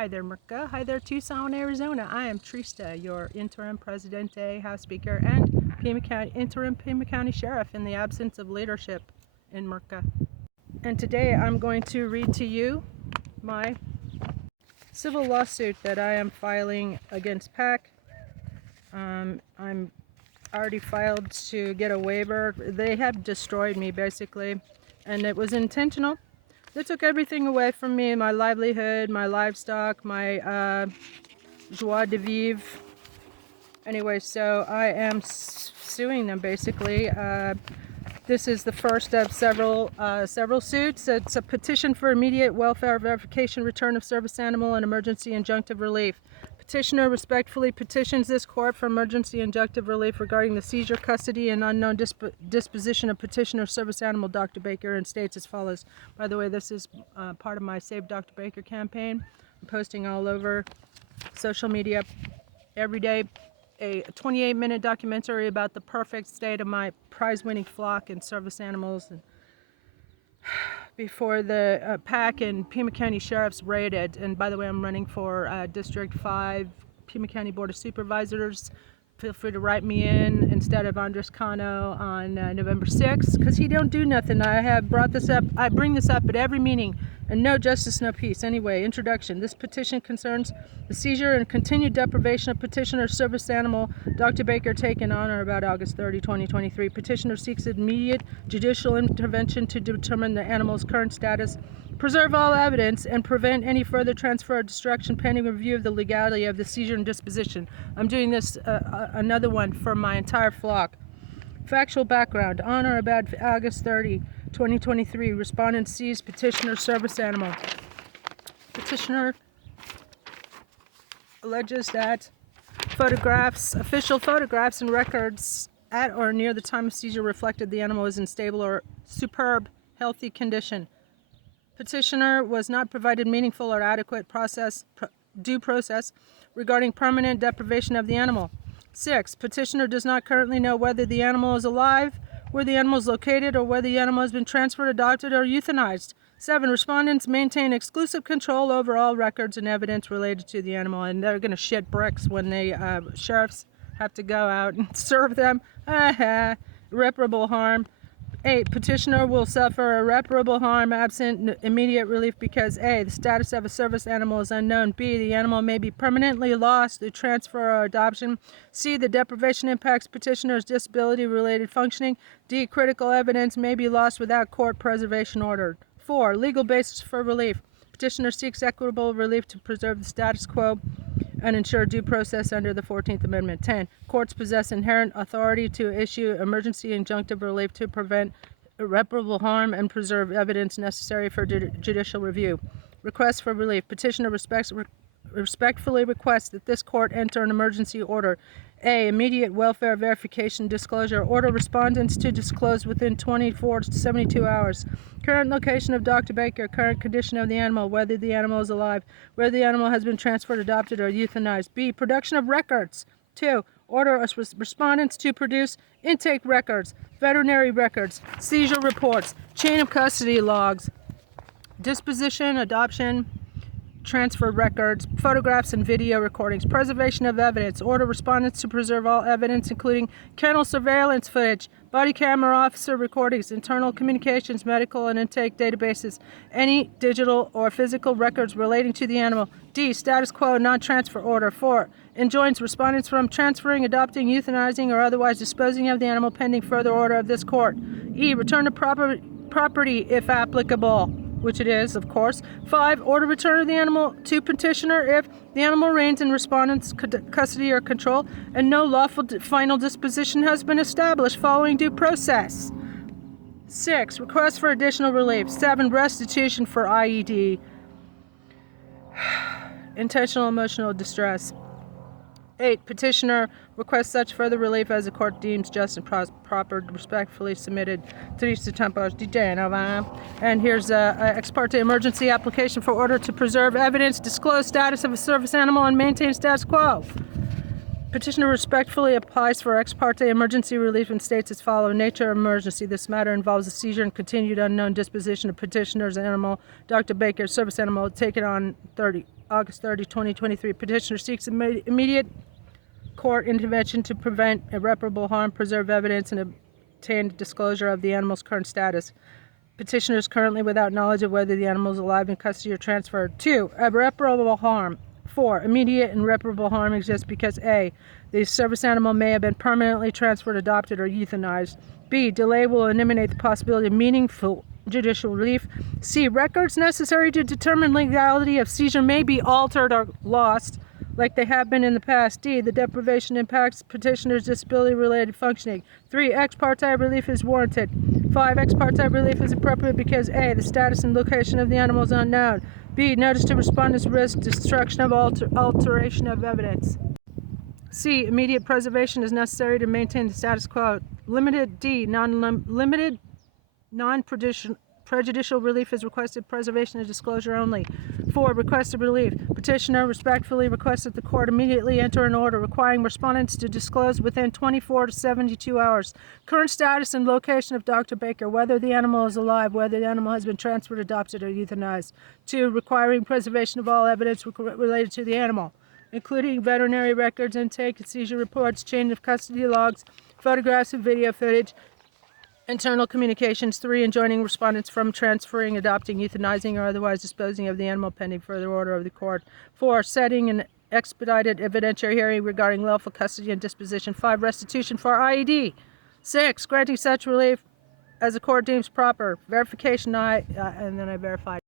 Hi there, Merca. Hi there, Tucson, Arizona. I am Trista, your interim Presidente, House Speaker, and interim Pima County Sheriff in the absence of leadership in Merca. And today I'm going to read to you my civil lawsuit that I am filing against PAC. I'm already filed to get a waiver. They have destroyed me, basically, and it was intentional. They took everything away from me, my livelihood, my livestock, my joie de vivre. Anyway, so I am suing them, basically. This is the first of several suits. It's a petition for immediate welfare verification, return of service animal, and emergency injunctive relief. Petitioner respectfully petitions this court for emergency injunctive relief regarding the seizure, custody, and unknown disposition of petitioner service animal Dr. Baker, and states as follows. By the way, this is part of my Save Dr. Baker campaign. I'm posting all over social media every day a 28-minute documentary about the perfect state of my prize-winning flock and service animals, and before the PAC and Pima County Sheriff's raided. And by the way, I'm running for District 5 Pima County Board of Supervisors. Feel free to write me in instead of Andres Cano on November 6th, because he don't do nothing. I have brought this up. I bring this up at every meeting, and no justice, no peace. Anyway, introduction. This petition concerns the seizure and continued deprivation of petitioner's service animal, Dr. Baker, taken on or about August 30, 2023. Petitioner seeks immediate judicial intervention to determine the animal's current status, preserve all evidence, and prevent any further transfer or destruction pending review of the legality of the seizure and disposition. I'm doing this, another one for my entire flock. Factual background. On or about August 30, 2023, respondent seized petitioner's service animal. Petitioner alleges that official photographs and records at or near the time of seizure reflected the animal was in stable or superb, healthy condition. Petitioner was not provided meaningful or adequate due process regarding permanent deprivation of the animal. 6. Petitioner does not currently know whether the animal is alive, where the animal is located, or whether the animal has been transferred, adopted, or euthanized. 7. Respondents maintain exclusive control over all records and evidence related to the animal, and they're going to shit bricks when the sheriffs have to go out and serve them. Irreparable harm. 8. Petitioner will suffer irreparable harm absent immediate relief because A. The status of a service animal is unknown. B. The animal may be permanently lost through transfer or adoption. C. The deprivation impacts petitioner's disability-related functioning. D. Critical evidence may be lost without court preservation order. 4. Legal basis for relief. Petitioner seeks equitable relief to preserve the status quo and ensure due process under the 14th Amendment. 10. Courts possess inherent authority to issue emergency injunctive relief to prevent irreparable harm and preserve evidence necessary for judicial review. Request for relief. Petitioner respectfully requests that this court enter an emergency order. A. Immediate welfare verification disclosure. Order respondents to disclose within 24 to 72 hours. Current location of Dr. Baker, current condition of the animal, whether the animal is alive, whether the animal has been transferred, adopted, or euthanized. B. Production of records. 2. Order respondents to produce intake records, veterinary records, seizure reports, chain of custody logs, disposition, adoption, transfer records, photographs and video recordings, preservation of evidence. Order respondents to preserve all evidence, including kennel surveillance footage, body camera officer recordings, internal communications, medical and intake databases, any digital or physical records relating to the animal. D. Status quo non-transfer order. 4. Enjoins respondents from transferring, adopting, euthanizing, or otherwise disposing of the animal pending further order of this court. E. Return to property if applicable, which it is, of course. 5. Order return of the animal to petitioner if the animal remains in respondent's custody or control and no lawful final disposition has been established following due process. 6. Request for additional relief. 7. Restitution for IED. Intentional emotional distress. 8. Petitioner requests such further relief as the court deems just and proper, respectfully submitted. Teresa Tempos de Genova. And here's a ex parte emergency application for order to preserve evidence, disclose status of a service animal, and maintain status quo. Petitioner respectfully applies for ex parte emergency relief and states as follows. Nature of emergency. This matter involves a seizure and continued unknown disposition of petitioner's animal, Dr. Baker's service animal, taken on August 30, 2023. Petitioner seeks immediate court intervention to prevent irreparable harm, preserve evidence, and obtain disclosure of the animal's current status. Petitioner is currently without knowledge of whether the animal is alive, in custody, or transferred. 2. Irreparable harm. 4. Immediate and irreparable harm exists because A. The service animal may have been permanently transferred, adopted, or euthanized. B. Delay will eliminate the possibility of meaningful judicial relief. C. Records necessary to determine legality of seizure may be altered or lost, like they have been in the past. D. The deprivation impacts petitioner's disability-related functioning. 3. Ex parte relief is warranted. 5. Ex parte relief is appropriate because A. The status and location of the animal is unknown. B. Notice to respondents risk destruction of alteration of evidence. C. Immediate preservation is necessary to maintain the status quo. Limited non-prejudicial relief is requested. Preservation and disclosure only. 4. Requested relief. Petitioner respectfully requests that the court immediately enter an order requiring respondents to disclose within 24 to 72 hours current status and location of Dr. Baker, whether the animal is alive, whether the animal has been transferred, adopted, or euthanized. 2. Requiring preservation of all evidence related to the animal, including veterinary records, intake and seizure reports, chain of custody logs, photographs and video footage, internal communications. 3. Enjoining respondents from transferring, adopting, euthanizing, or otherwise disposing of the animal pending further order of the court. 4. Setting an expedited evidentiary hearing regarding lawful custody and disposition. 5. Restitution for IED. 6. Granting such relief as the court deems proper. Verification, and then I verified.